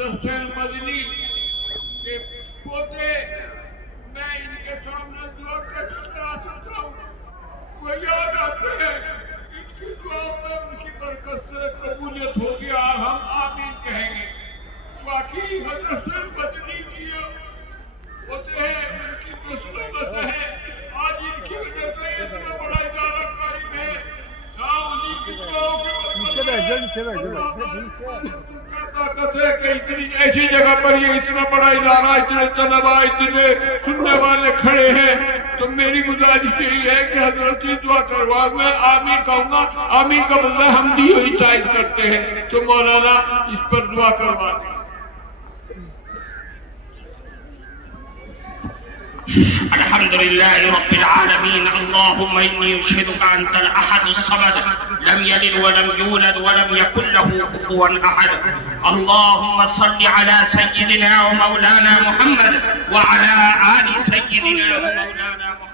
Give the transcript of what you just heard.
حسین مدنی کے پوتے میں ان کے سامنے دعا کرا سکتا ہوں، وہ یاد آتے ہیں، ان کی دعاؤں میں ان کی برکت سے قبولیت ہو گیا، ہم آمین کہیں گے۔ باقی حضرت حسین مدنی کی ہوتے ہیں، ان کی نسلوں میں سے ہے، آج ان کی وجہ سے اتنا بڑا ادارہ قائم ہے، انہی کی دعاؤں کی طاقت ہے کہ اتنی ایسی جگہ پر یہ اتنا بڑا ادارہ، اتنے طلباء، اتنے سننے والے کھڑے ہیں، تو میری گزارش یہی ہے کہ حضرت کی دعا کروا، میں آمین کہوں گا، آمین کا بدلہ ہم دی ہوئی تائید کرتے ہیں، تو مولانا اس پر دعا کروا دیں۔ الحمد لله رب العالمين اللهم إني أشهدك أنت الأحد الصمد لم يلد ولم يولد ولم يكن له كفوا أحد اللهم صل على سيدنا ومولانا محمد وعلى آل سيدنا ومولانا محمد